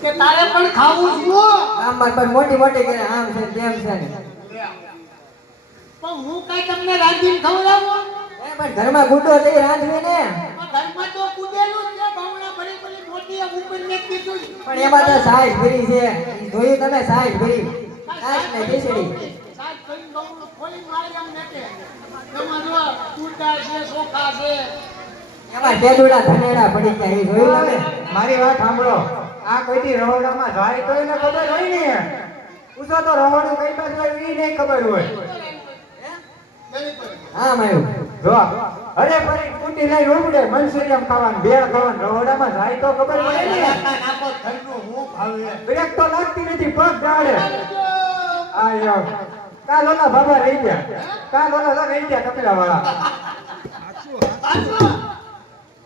કે તારે પણ ખાવું છું આમ માર પર મોટી મોટી કરે આમ છે તેમ છે ને પણ હું કઈ તમને રાંધીને ખવડાવું એ પણ ઘરમાં ગુડો થઈ રાંધવી ને ઘરમાં તો કુદેલું છે ભાવના ભરી ભરી મોટી ઉપર મેં કીધું પણ એમાં તો સાઈડ ભરી છે જોયું તમે સાઈડ ભરી સાઈડ ને ખીચડી સાહેબ કઈ બહુ ખોલી મારી એમ નકે એમાં જો કુડા છે ચોખા છે એમાં ટેડુડા ધનેડા પડી ગયા એ જોયું તમે મારી વાત સાંભળો આ કોઈથી રહોડામાં જાય તો એને ખબર હોય ને પૂછો તો રહોડું કઈ બાજુ હોય એ નહીં ખબર હોય હા માયું જો અરે ફરી કુટી લઈ રોબડે મનસુરિયમ ખાવાનું ભેળ ખાવાનું રહોડામાં જાય તો ખબર પડે ને નાખો ઘરનું હું ભાવે બ્રેક તો લાગતી નથી પગ ગાડે આ યો કાલ ઓલા બાબા રહી ગયા કાલ ઓલા તો રહી ગયા કપિલા વાળા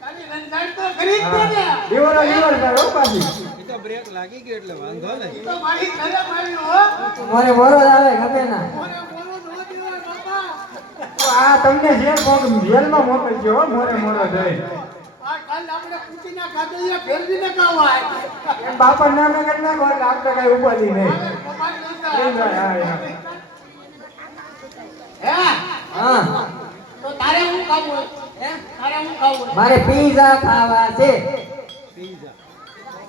તારી રંજાઈ તો ખરી જ છે ને લીવર થાય હો પાછી એ તો બ્રેક લાગી ગયો એટલે વાંધો નહીં તો મારી ઘરે મારી હો મોરે મોરો જ આવે ગમે ના મોરે મોરો નો દેવાય બાપા તો આ તમને જેલમાં મોકલજો હો મોરે મોરો જઈ આ કાલ આપણે કુટીના ખાધે ફેરવીને ખાવાય એમ બાપા નામે કરી નાખો એટલે આપણે કઈ ઉપાધિ નહીં હે હા તો તારે હું ખાવું હે તારે હું ખાવું મારે પીઝા ખાવા છે પીઝા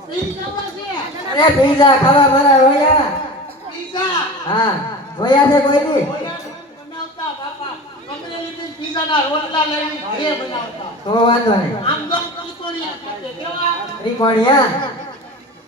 પીઝા છે અરે પીઝા ખાવા મારા રોયા પીઝા હા જોયા છે કોઈ દી બનાવતા બાપા કમરે લીધી પીઝાના રોટલા લઈને ઘરે બનાવતા તો વાંધો નહીં આમ તો ટીકોડિયા ખાતે કેવા ત્રિકોણિયા